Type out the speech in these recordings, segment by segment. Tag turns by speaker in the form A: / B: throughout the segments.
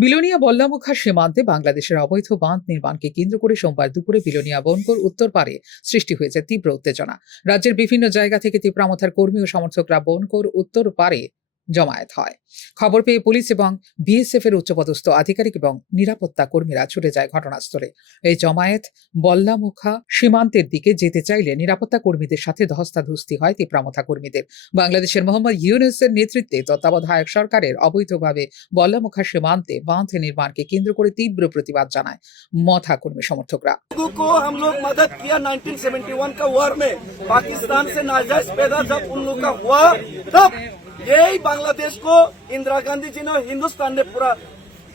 A: বিলোনিয়া বল্লামুখা সীমান্তে বাংলাদেশের অবৈধ বাঁধ নির্মাণকে কেন্দ্র করে সোমবার দুপুরে বিলোনিয়া বনকর উত্তর পারে সৃষ্টি হয়েছে তীব্র উত্তেজনা। রাজ্যের বিভিন্ন জায়গা থেকে তীব্রামথার কর্মী ও সমর্থকরা বনকর উত্তর পারে জমায়েত হয় খবর পেয়ে পুলিশ এবং বিএসএফ এর উচ্চপদস্থ আধিকারিক এবং নিরাপত্তা কর্মীরা ছুটে যায় ঘটনাস্থলে এই জমায়েত বল্লামুখা সীমান্তের দিকে যেতে চাইলে নিরাপত্তা কর্মীদের সাথে ধস্তাধস্তি হয় তীব্রামথা কর্মীদের বাংলাদেশের মোহাম্মদ ইউনুসের নেতৃত্বে তত্ত্বাবধায়ক সরকারের অবৈধভাবে বল্লামুখা সীমান্তে বাঁধ নির্মাণকে কেন্দ্র করে তীব্র প্রতিবাদ জানায় মথা কর্মী সমর্থকরা
B: लोगों को हम लोग मदद किया 1971 का वॉर में पाकिस्तान से नाजायज पैदा जब उन लोग का हुआ तब यही बांग्लादेश को इंदिरा गांधी जी ने हिंदुस्तान ने पूरा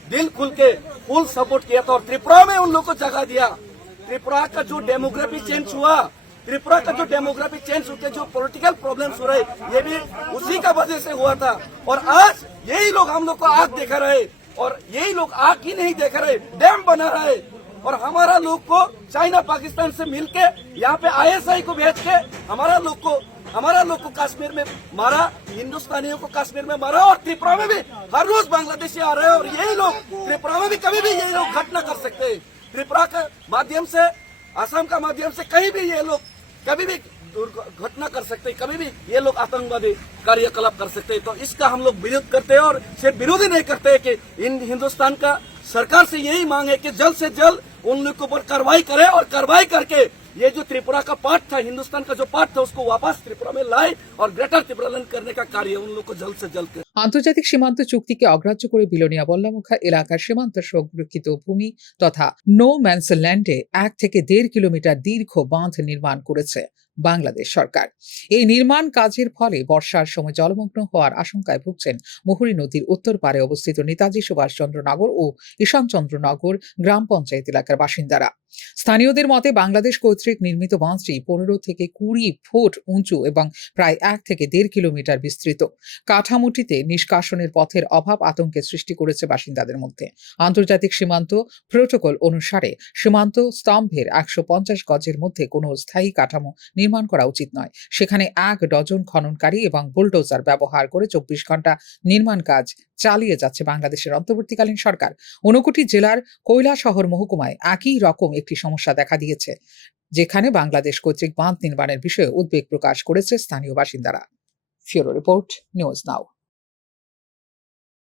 B: दिल खुल के फुल सपोर्ट किया था और त्रिपुरा में उन लोग को जगह दिया। त्रिपुरा का जो डेमोग्राफी चेंज हुआ त्रिपुरा का जो डेमोग्राफी चेंज होकर जो पॉलिटिकल प्रॉब्लम्स हो रहे, ये भी उसी का वजह से हुआ था। और आज यही लोग हम लोग को आग देखा रहे, और यही लोग आग ही नहीं देख रहे, डैम बना रहे। और हमारा लोग को चाइना पाकिस्तान से मिलके, यहाँ पे आईएसआई को भेज के हमारा लोग को हमारा लोग को कश्मीर में मारा, हिंदुस्तानियों को कश्मीर में मारा और त्रिपुरा में भी। हर रोज बांग्लादेशी आ रहे हैं और यही लोग, त्रिपुरा में भी कभी भी यही लोग घटना कर सकते हैं। त्रिपुरा के माध्यम से असम का माध्यम से कहीं भी ये लोग कभी भी घटना कर सकते हैं, कभी भी ये लोग आतंकवादी कार्यकलाप कर सकते हैं। तो इसका हम लोग विरोध करते हैं और सिर्फ़ विरोध ही नहीं करते कि इन हिंदुस्तान का सरकार से यही मांग है कि जल्द से जल्द उन लोग के ऊपर कार्रवाई करे और कार्रवाई करके ये जो त्रिपुरा का पार्ट था हिंदुस्तान का जो पार्ट था उसको वापस त्रिपुरा में लाए और ग्रेटर त्रिपुरालैंड करने का कार्य उन लोग को जल्द से जल्द करे
A: আন্তর্জাতিক সীমান্ত চুক্তিকে অগ্রাহ্য করে বিলোনিয়া বল্লামুখা এলাকার সীমান্ত সংরক্ষিত ভূমি তথা নো ম্যানস ল্যান্ডে এক থেকে দেড় কিলোমিটার দীর্ঘ বাঁধ নির্মাণ করেছে বাংলাদেশ সরকার এই নির্মাণ কাজের ফলে বর্ষার সময় জলমগ্ন হওয়ার আশঙ্কায় ভুগছেন মুহুরী নদীর উত্তর পারে অবস্থিত নেতাজি সুভাষচন্দ্রনগর ও ঈশানচন্দ্রনগর গ্রাম পঞ্চায়েত এলাকার বাসিন্দারা স্থানীয়দের মতে বাংলাদেশ কর্তৃক নির্মিত বাঁধটি পনেরো থেকে কুড়ি ফুট উঁচু এবং প্রায় এক থেকে দেড় কিলোমিটার বিস্তৃত। কাঠামোটিতে নিষ্কাশনের পথের অভাব আতঙ্কের সৃষ্টি করেছে বাসিন্দাদের মধ্যে। আন্তর্জাতিক সীমান্ত প্রোটোকল অনুসারে সীমান্ত স্তম্ভের একশো পঞ্চাশ গজের মধ্যে কোনো স্থায়ী কাঠামো নির্মাণ করা উচিত নয়। সেখানে এক ডজন খননকারী এবং বুলডোজার ব্যবহার করে চব্বিশ ঘণ্টা নির্মাণ কাজ চালিয়ে যাচ্ছে বাংলাদেশের অন্তর্বর্তীকালীন সরকার। ঊনকোটি জেলার কৈলাসহর মহকুমায় একই রকম একটি সমস্যা দেখা দিয়েছে, যেখানে বাংলাদেশ কর্তৃক বাঁধ নির্মাণের বিষয়ে উদ্বেগ প্রকাশ করেছে স্থানীয় বাসিন্দারা। ফিওরো রিপোর্ট, নিউজ নাও।